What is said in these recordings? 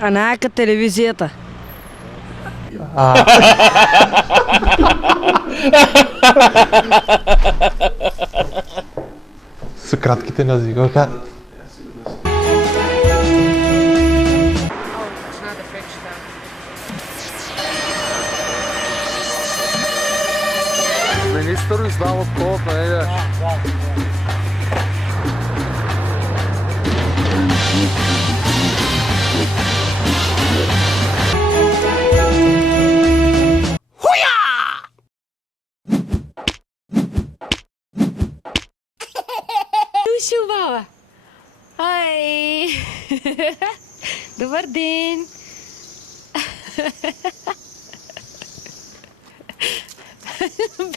А најака телевизијата. Со кратките нози, како? Министеру знам од код, не е. Слушай, баба. Ай. Добар ден.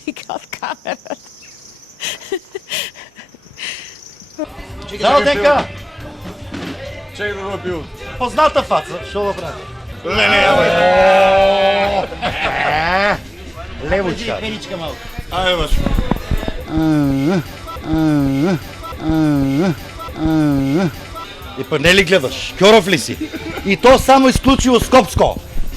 Вика од камерата. Здрав дека! Чекай да го пил. Позната фаца, шо да прави? Левочка. Пеничка малко. Ајде баш. И па не ли гледаш? Кјоров ли си? И то само исклучиво скопско.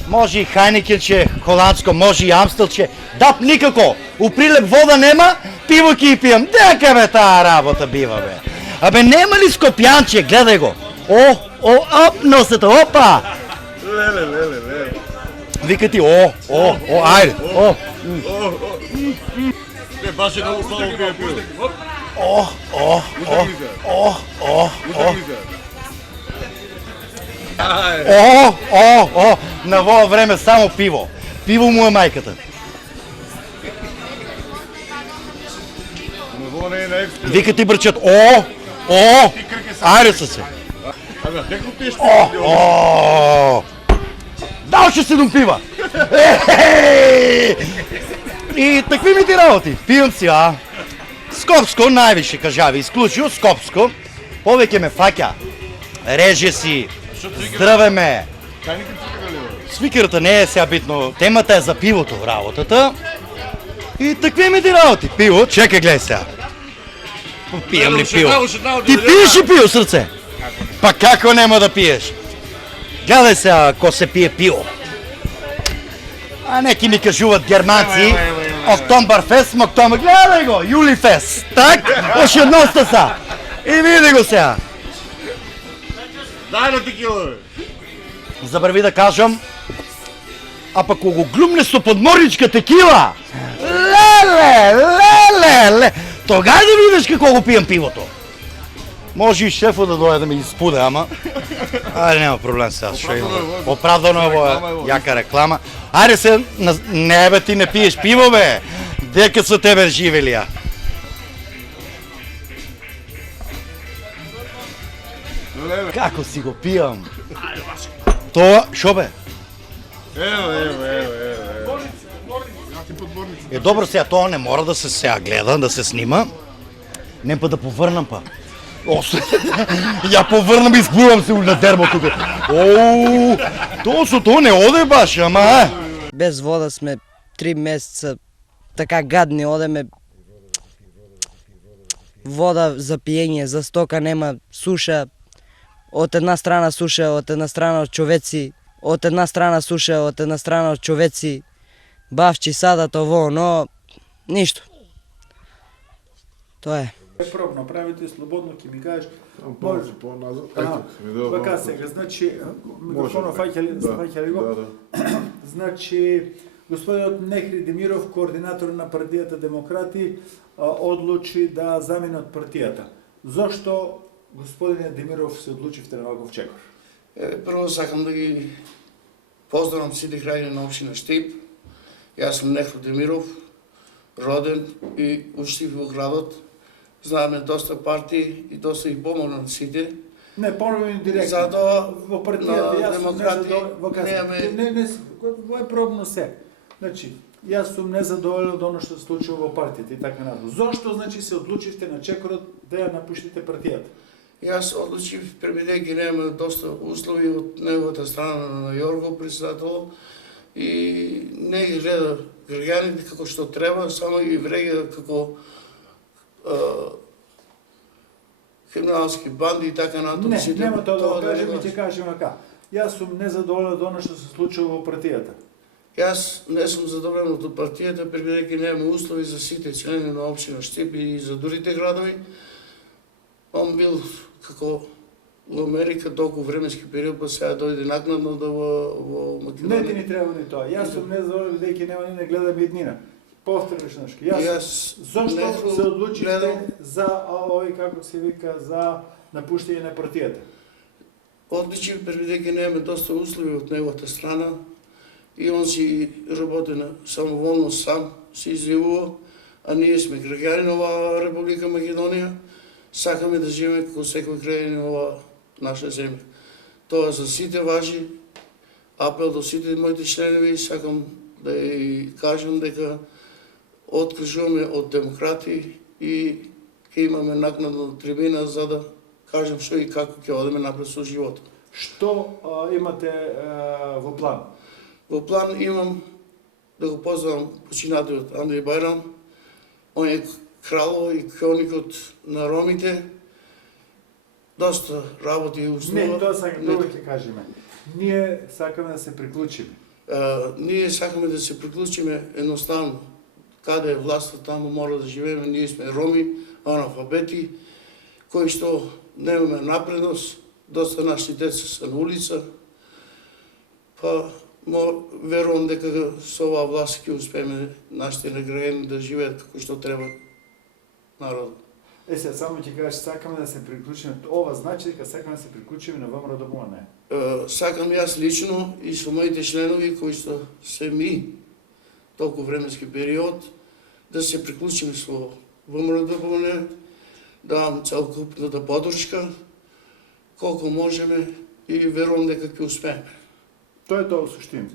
Може и хајникенче, холандско, може и амстелче. Дап никако. У прилеп вода нема, пиво ќе пијам. Дека бе таа работа бива бе. Абе нема ли скопјанче, гледај го. Оп, носета, опа. Леле. Вика ти, ајде, Бе, баш е многу слабо пие пиво. На во време само пиво. Пиво му е мајката. Во не е на екстра. Вика ти брчат, ајде се. Абе, како пиеш пиво? Дал ще 7 пива. И такви ми ти работи. Пијам си, Скопско, највише кажави, исклучио Скопско. Повеќе ме фаќа. Реже си, здраве ме. Кај никад цикара ли бе? Свикерата не е сега битно. Темата е за пивото, работата. И такви ми ти работи. Пиво, чекай, гледай сега. Пијам ли пиво? Ти пиеш ли пиво, срце? Па како нема да пиеш? Гледай сега ко се пие пиво. А неки ми кажуват германци, Октоберфест, гледай го, Јулифест. Так, още едноста са. И види го сега. Дај на текила бе. Забрави да кажам, а пак го глумне со подморничка текила. Леле. Тога да видиш како го пијам пивото. Може и шефот да дојде да ми испуде, ама... Ајде, нема проблем сега, шо има. Оправдано е во јака реклама. Ајде се, не бе, ти не пиеш пиво, бе. Дека со тебе живелија. Како си го пијам? Тоа, шо бе? Ево. Добро сега, тоа не мора да се сега гледа, да се снима. Не па да поврнам па. Ја поврнам и збувам се на дермо тука. Тоа не оде баш, ама Без вода сме 3 месеца, така гадни одеме. Вода за пиење, за стока нема, суша. Од една страна суша, од една страна човеци. Од една страна суша, од една страна човеци. Бавчи садат ово, но ништо. Тоа е. Пробно правите слободно, ќе ми кажеш. Може по-назад. Вака сега, значи, микрофонот фаќа ли го? Да. Значи, господинот Нехри Демиров, координатор на партијата Демократи, одлучи да замине од партијата. Зошто господине Демиров се одлучивте на ваков чекор? Прво сакам да ги поздравам сите граѓани на општина Штип. Јас сум Нехри Демиров, роден и учив во градот. Знаеме доста партии и доста их помогнам сите. Не, помогнам директно. Затоа во партијата јас сум Демократи во е пробно се. Значи, јас сум незадоволен од оно што се случува во партијата и така натаму. Зошто значи се одлучивте на чекорот да ја напуштите партијата? Јас одлучив преминејќи немаме доста услови од неговата страна на Јорго председател и не ги гледа граѓаните како што треба, само ги врега како криминалски банди и така натаму. Не, нема тоа да кажем, ќе кажем ака. Јас сум незадоволен од оно што се случува во партијата. Јас не сум задоволен од партијата, бидејќи немаме услови за сите члени на општина Штип и за другите градови. Он бил како во Америка толку временски период, па сега дојде накнадно да во Не ти Македонија. ни треба ни тоа. Јас сум незадоволен бидејќи нема ни не гледаме иднина. Повториш нешто. Јас Зошто не се одлучивте гледам. за овој како се вика за напуштање на партијата? Одличен, бидејќи немаме доста услови од неговата страна и он си работи на самоволно сам, се изјавува, а ние сме граѓани на оваа Република Македонија, сакаме да живееме како секој граѓанин на оваа наша земја. Тоа за сите важи, апел до сите моите членови, сакам да ја кажам дека откажуваме од демократи и ќе имаме накнадно трибина за да кажем што и како ќе одеме напред со животот. Што имате во план? Во план имам да го поздравам починатиот Андреј Бајрам, он е крало и кроникот на ромите, доста работи и Не, уснува. тоа сакам да ќе кажеме. Ние сакаме да се приклучиме. Ние сакаме да се приклучиме едноставно. Каде е власта, таму мора да живееме. Ние сме роми, аналфабети, кои што немаме напредност, доста наши деца се на улица, па верувам дека со оваа власт ќе успееме нашите граѓани да живеат како што треба народот. Сега само ќе кажеш сакаме да се приклучиме. Ова значи дека сакаме да се приклучиме на ВМРО, не? Сакам јас лично и со моите членови кои што се ми толку временски период да се приклучиме со ВМРО, давам целокупната поддршка колку можеме и верувам дека ќе успееме. Тоа е тоа во суштина.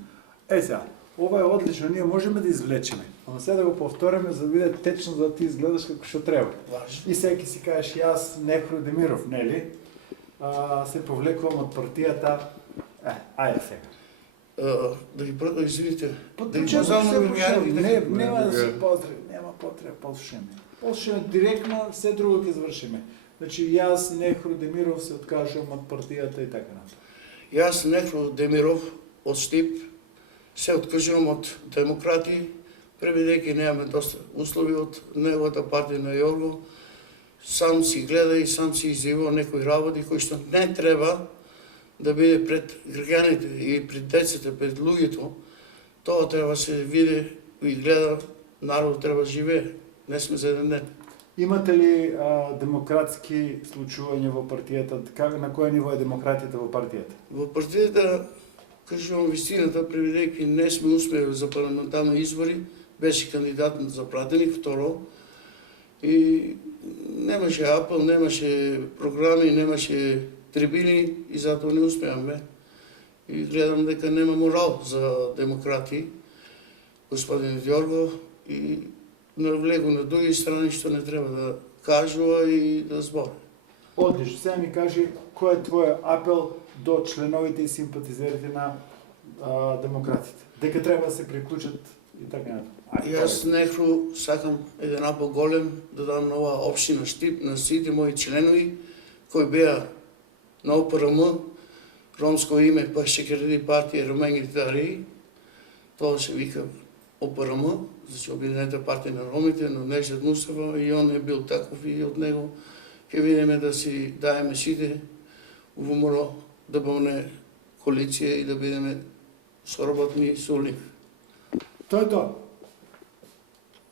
Сега, ова е одлично, ние можеме да извлечеме. Ама сега да го повториме за да биде течно да ти изгледаш како што треба. Важно. И сега ќе си кажеш јас Нехру Демиров, нели? Се повлекувам од партијата. Ајде сега. Да ги извините. Да ги нема да се поздрави, нема потреба, послушаме. Послушаме директно, се друго ќе завршиме. Значи јас Нехру Демиров се откажувам од партијата и така натаму. Јас Нехру Демиров од Штип се откажувам од демократи, бидејќи немаме доста услови од неговата партија на Јорго. Сам си гледа и сам си изјавува некои работи кои што не треба да биде пред граѓаните и пред децата, пред луѓето. Тоа треба се види и гледа, народ треба живее. Не сме за еден ден. Имате ли демократски случувања во партијата? На кој ниво е демократијата во партијата? Во партијата, кажувам вистината, бидејќи не сме успели за парламентарни избори, беше кандидат за пратеник, второ, и немаше апел, немаше програми, немаше трибини и затоа не успеаме. И гледам дека нема морал за демократи, господин Јорго, и навлегу на други страни што не треба да кажува и да збори. Одлично. Сега ми кажи кој е твој апел до членовите и симпатизерите на демократите? Дека треба да се приклучат и така натаму. Јас Нехру сакам еден апел голем да дам на оваа општина Штип, на сите мои членови кои беа на ОПРМ, ромско име, па ще креди партија Ромењи Тари, тоа се вика ОПРМ, значи Обединета партија на ромите, но Неждет Мустафа и он е бил таков и од него ќе видиме да си даеме сите ВМРО да бъде коалиција и да бидеме соработни со нив. Тоа е тоа.